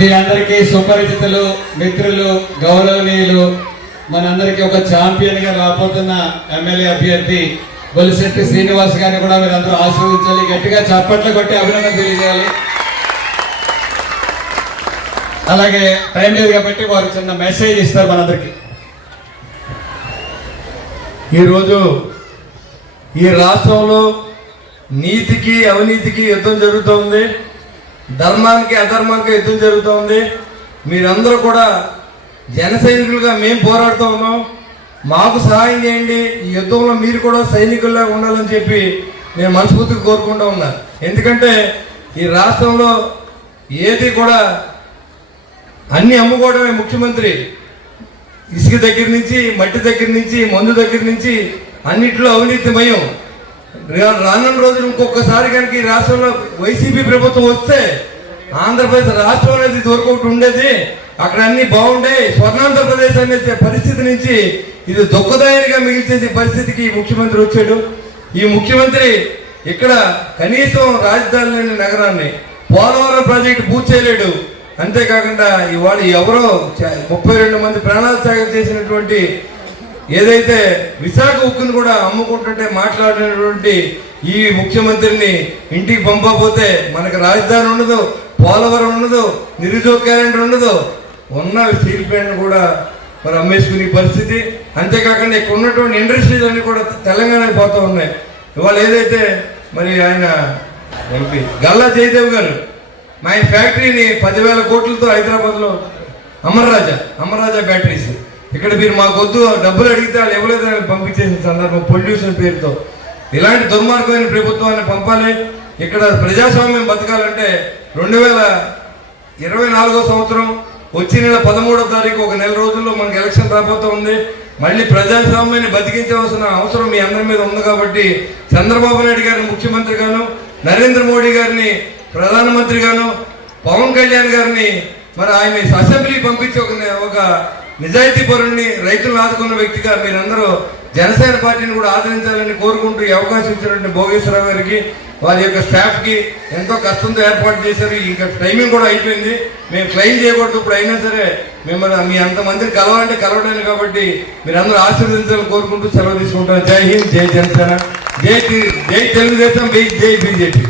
మీ అందరికీ సుపరిచితులు మిత్రులు గౌరవనీయులు మనందరికీ ఒక ఛాంపియన్గా రాబోతున్న ఎమ్మెల్యే అభ్యర్థి బొలిశెట్టి శ్రీనివాస్ గారిని కూడా మీరందరూ ఆశీర్వదించాలి. గట్టిగా చప్పట్లు కొట్టి అభినందన తెలియజేయాలి. అలాగే టైం లేదు కాబట్టి వారు చిన్న మెసేజ్ ఇస్తారు మనందరికీ. ఈరోజు ఈ రాష్ట్రంలో నీతికి అవినీతికి యుద్ధం జరుగుతోంది. ధర్మానికి అధర్మానికి యుద్ధం జరుగుతోంది మీరందరూ కూడా జన సైనికులుగా మేము పోరాడుతూ ఉన్నాం. మాకు సహాయం చేయండి. ఈ యుద్ధంలో మీరు కూడా సైనికుల్లా ఉండాలని చెప్పి నేను మనస్ఫూర్తిగా కోరుకుంటూ ఉన్నా. ఎందుకంటే ఈ రాష్ట్రంలో ఏది కూడా అన్ని అమ్ముకోవడమే ముఖ్యమంత్రి. ఇసుక దగ్గర నుంచి మట్టి దగ్గర నుంచి మందు దగ్గర నుంచి అన్నిట్లో అవినీతిమయం. రానున్న రోజులు ఇంకొకసారి కనుక ఈ రాష్ట్రంలో వైసీపీ ప్రభుత్వం వస్తే ఆంధ్రప్రదేశ్ రాష్ట్రం అనేది దొరకొకటి ఉండేది. అక్కడ అన్ని బాగుండే స్వర్ణాంధ్రప్రదేశ్ అనే పరిస్థితి నుంచి ఇది దుఃఖదాయనిగా మిగిల్చేసి పరిస్థితికి ఈ ముఖ్యమంత్రి వచ్చాడు. ఈ ముఖ్యమంత్రి ఇక్కడ కనీసం రాజధాని లేని నగరాన్ని పోలవరం ప్రాజెక్టు పూర్తి చేయలేడు. అంతేకాకుండా ఇవాళ ఎవరో ముప్పై రెండు మంది ప్రాణాలు త్యాగం చేసినటువంటి ఏదైతే విశాఖ ఉక్కును కూడా అమ్ముకుంటుంటే మాట్లాడినటువంటి ఈ ముఖ్యమంత్రిని ఇంటికి పంపకపోతే మనకు రాజధాని ఉండదు పోలవరం ఉండదు నిరుద్యోగ క్యాలెండర్ ఉండదు. ఉన్న స్టీల్ ప్లాంట్ కూడా మరి అమ్మేసుకునే పరిస్థితి. అంతేకాకుండా ఇక్కడ ఉన్నటువంటి ఇండస్ట్రీస్ అన్ని కూడా తెలంగాణకి పోతూ ఉన్నాయి. ఇవాళ ఏదైతే మరి ఆయన ఎంపీ గల్లా జయదేవ్ గారు మా ఫ్యాక్టరీని పదివేల కోట్లతో హైదరాబాద్లో అమర్రాజా అమర్రాజా బ్యాటరీస్. ఇక్కడ మీరు మాకు వద్దు డబ్బులు అడిగితే వాళ్ళు ఎవరైతే పంపించేసిన సందర్భం పొల్యూషన్ పేరుతో. ఇలాంటి దుర్మార్గమైన ప్రభుత్వాన్ని పంపాలి. ఇక్కడ ప్రజాస్వామ్యం బతకాలంటే రెండు వేల ఇరవై నాలుగో సంవత్సరం వచ్చే నెల పదమూడో తారీఖు ఒక నెల రోజుల్లో మనకి ఎలక్షన్ రాబోతూ ఉంది. మళ్ళీ ప్రజాస్వామ్యాన్ని బతికించవలసిన అవసరం మీ అందరి మీద ఉంది కాబట్టి చంద్రబాబు నాయుడు గారిని ముఖ్యమంత్రి గాను నరేంద్ర మోడీ గారిని ప్రధానమంత్రి గాను పవన్ కళ్యాణ్ గారిని మరి ఆయన అసెంబ్లీ పంపించి ఒక ఒక నిజాయితీ పరుణ్ణి రైతులను ఆదుకున్న వ్యక్తిగా మీరందరూ జనసేన పార్టీని కూడా ఆదరించాలని కోరుకుంటూ ఈ అవకాశం ఇచ్చినటువంటి భోగేశ్వరరావు గారికి వారి యొక్క స్టాఫ్కి ఎంతో కష్టంతో ఏర్పాటు చేశారు. ఇంకా టైమింగ్ కూడా అయిపోయింది. మేము క్లెయిమ్ చేయకూడదు ఇప్పుడు అయినా సరే. మిమ్మల్ని మీ అంతమందిని కలవాలంటే కలవడానికి కాబట్టి మీరందరూ ఆశీర్వదించాలని కోరుకుంటూ సెలవు తీసుకుంటాను జై హింద్ జై జనసేన. జై జై తెలుగుదేశం జై జై బీజేపీ.